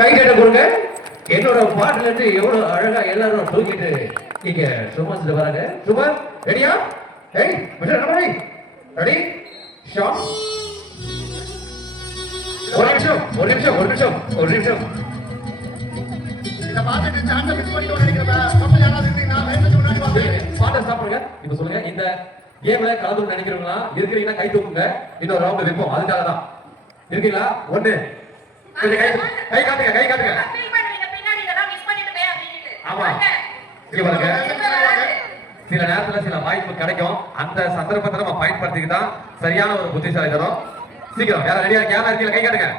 கை கேட்ட கொடுங்க. என்னோட பாட்டுல இருந்து எவ்வளவு அழகா எல்லாரும் தூக்கிட்டு இங்க சுமந்து வராங்க. சுமன் ரெடியா? ஏய் மிஸ்டர் ரமணி ரெடி? ஷாட். ஒரு நிமிஷம் இந்த பாட்டுக்கு சான்ஸ் மிஸ் பண்ணிட்டோம்னு நினைக்கிறேன். கப்பல் யாராவது இருக்கீங்க? நான் வேணும்னு முன்னாடி வாங்க. பாட்டை ஸ்டாப் பண்ணுங்க. இப்போ சொல்லுங்க, இந்த கேம்ல கலந்து நினைக்கிறவங்களா இருக்கிறீங்கன்னா கை தூக்குங்க. இன்னொரு ரவுண்ட் வைப்போம். அதுக்காக தான் இருக்கீங்களா? ஒண்ணு கை காட்டுங்க. ஆமா இங்க பாருங்க, சில நேரத்துல சில வாய்ப்பு கிடைக்கும். அந்த சந்தர்ப்பத்தை நம்ம பயன்படுத்திக்கிட்டு தான் சரியான ஒரு புத்திசாலி தரும். சீக்கிரம் யாரா ரெடியா இருக்கீங்க? கை காட்டுங்க.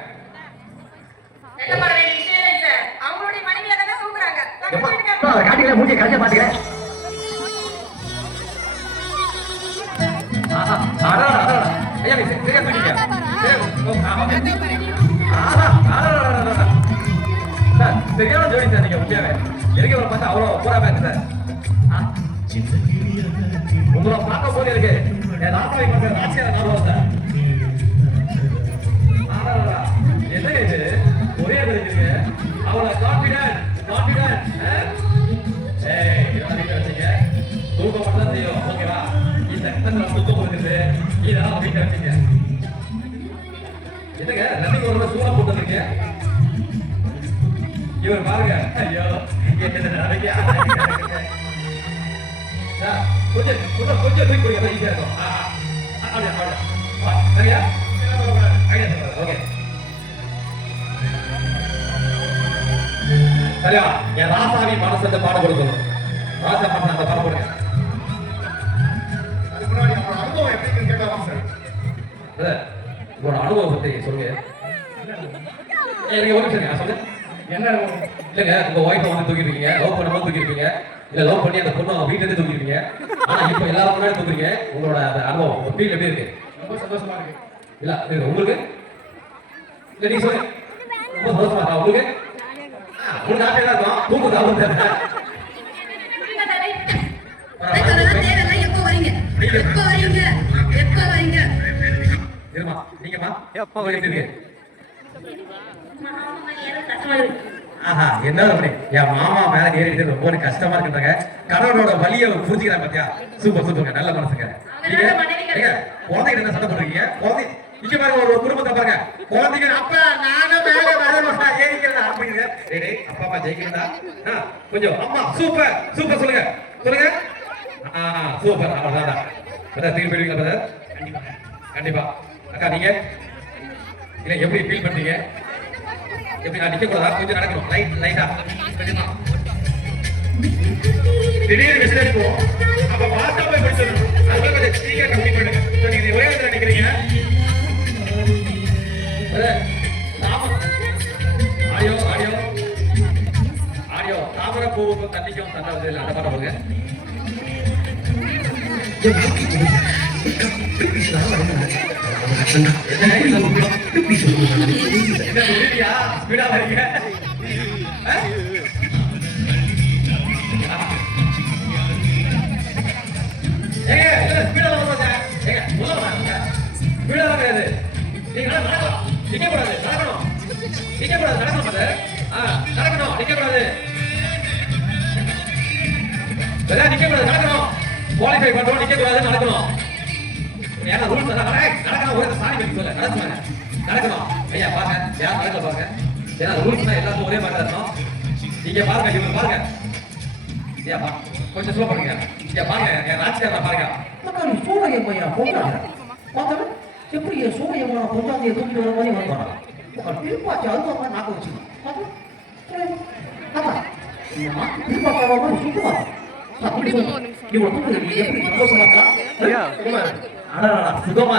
காட்டுங்க மூஞ்சி கரைச்ச பாத்துக்க. ஐயா சரியா சொல்லிட்டீங்க. சரியான ஜோடி சார். நீங்க உண்மையாவே எனக்கு இவரை பார்த்தா அவ்வளோ பூராமே இருக்கு சார். உங்களை பார்க்க போது இருக்கு என் ராசாவை பார்க்க ராசியான ஞாபகம் சார். என்ன இது ஒரே தெரிஞ்சுங்க. அவ்வளோ கான்பிடன்ட் வச்சுங்க. தூக்கம் மட்டும் தான் செய்யும். ஓகேவா? இந்த கட்டத்தில் தூக்கம் கொடுக்குது. இதெல்லாம் வீட்டை வச்சுங்க. என்னங்க ரன்னிங் ஒரு சூழல் போட்டுருக்கீங்க. இவர் பாருங்க. ஐயோ கொஞ்சம் தூக்கி கொடுங்க. ஈஸியா இருக்கும். சரியா? ஓகே சரியா? என் ராசாவி மனசு பாட கொடுக்கணும். ராசா பண்ண அந்த பாட கொடுங்க. அதுக்கு முன்னாடி அவரோட அனுபவம் எப்படின்னு கேட்கலாம் சார். உங்களோட அனுபவம் பத்தி சொல்லுங்க. நீங்க ஒரு நிமிஷம் சொல்லுங்க. என்ன இல்லைங்க, உங்க ஒய்ஃபை வந்து தூக்கிருக்கீங்க, லவ் பண்ணும்போது தூக்கிருக்கீங்க, இல்ல லவ் பண்ணி அந்த பொண்ணு வீட்டுல இருந்து தூக்கிருக்கீங்க. ஆனா இப்ப எல்லாரும் முன்னாடி தூக்குறீங்க. உங்களோட அந்த அனுபவம் உங்க ஃபீல் எப்படி இருக்கு? ரொம்ப சந்தோஷமா இருக்கு. இல்ல உங்களுக்கு இல்ல நீங்க சொல்லுங்க. ரொம்ப சந்தோஷமா இருக்கா உங்களுக்கு? உங்களுக்கு ஆசையா இருக்கும். தூக்குது அவங்க இருமா. நீங்கம்மா எப்ப வரீங்க? ஆஹா என்ன என் மாமா மேல ஏறிட்டு ரொம்ப கஷ்டமா இருக்குறாங்க. கணவனோட வலியை புரிஞ்சுக்கிறாங்க. பாத்தியா? சூப்பர் நல்ல மனசுங்க. நீங்க குழந்தைகிட்ட என்ன சண்டை பண்றீங்க? குழந்தை இங்க பாருங்க, ஒரு குடும்பத்தை பாருங்க. குழந்தைங்க அப்பா நானும் மேல வரமா ஏறிக்கிறதா அப்படிங்க. டேய் அப்பா அம்மா ஜெயிக்கிறதா? கொஞ்சம் அம்மா சூப்பர் சொல்லுங்க சூப்பர். அவ்வளவுதான் பிரதர். ஃபீல் பண்ணுவீங்களா பிரதர்? கண்டிப்பா. அக்கா நீங்க இல்ல எப்படி ஃபீல் பண்றீங்க? எப்படி நான் நிக்க கூடாதா? கொஞ்சம் நடக்கணும். லைட்டா திடீர்னு விசில் போ. அப்ப பாஸ்டா போய் படிச்சிடணும். அதுக்கு கொஞ்சம் சீக்கிரம் கம்மி பண்ணுங்க. நீங்க ஒரே இடத்துல நிக்கிறீங்க. ஆடியோ தாமரை பூவுக்கும் தண்ணிக்கும் சண்டை வந்து அதை பண்ண போங்க. குவாலிஃபை பண்றோம். நிக்க கூடாது, நடக்கணும். ஏன்னா ரூல்ஸ் நடக்கணும். ஒரு சாணி வைக்க சொல்ல நடக்கணும். ஐயா பாருங்க, யார் நடக்கல பாருங்க. ஏன்னா ரூல்ஸ் எல்லாத்துக்கும் ஒரே மாதிரி இருக்கணும். நீங்க பாருங்க, இவங்க பாருங்க. ஐயா கொஞ்சம் ஸ்லோ பண்ணுங்க. ஐயா பாருங்க, என் ராஜ்காரன் பாருங்க. சூரிய பையன் பொங்கல் பார்த்தா எப்படி சூரிய பொங்கல் தூக்கிட்டு வர மாதிரி வருவாங்க. திருப்பாச்சு அதுவும் நாக்க வச்சு சுத்தமா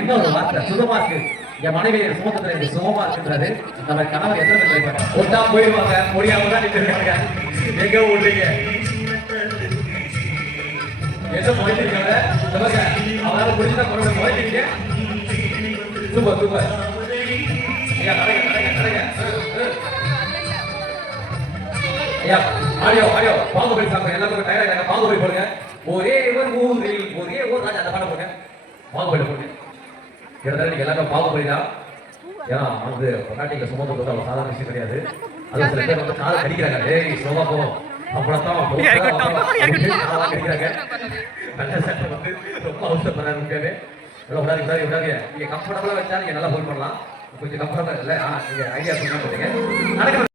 என்ன ஒரு வார்த்தை சுகமா இருக்கு. என் மனைவி சுமத்துல சுகமா இருக்குன்றது நம்ம கணவர் எத்தனை பேர் ஒட்டா போயிடுவாங்க. முடியாம தான் நிற்கிறாங்க. எங்க ஓடுறீங்க? எதை போயிட்டு அவரால் முடிஞ்சா போயிட்டீங்க. சூப்பர். ஐயா ஆடியோ பாகுபலி சாப்பிடுங்க. எல்லாத்துக்கும் தயாராக பாகுபலி போடுங்க. ஒரே ஒரு ராஜா அந்த பாடம் போடுங்க. பாகுபலி போடுங்க. கிட்டத்தட்ட நீங்க எல்லாரும் பாகுபலி தான். ஏன்னா வந்து பொண்டாட்டிகளை சுமந்து அவ்வளவு சாதாரண விஷயம் கிடையாது. அது சில பேர் வந்து காலை கடிக்கிறாங்க, ஏய் ஸ்லோவா போ அப்புறத்தான் கடிக்கிறாங்க. நல்ல சட்டம் வந்து ரொம்ப அவசரப்படுறாங்க. நீங்க கம்ஃபர்டபுளா வச்சா நீங்க நல்லா ஹோல்ட் பண்ணலாம். கொஞ்சம் கம்ஃபர்டபுளா இல்லை நீங்க ஐடியா பண்ணி நடக்கிற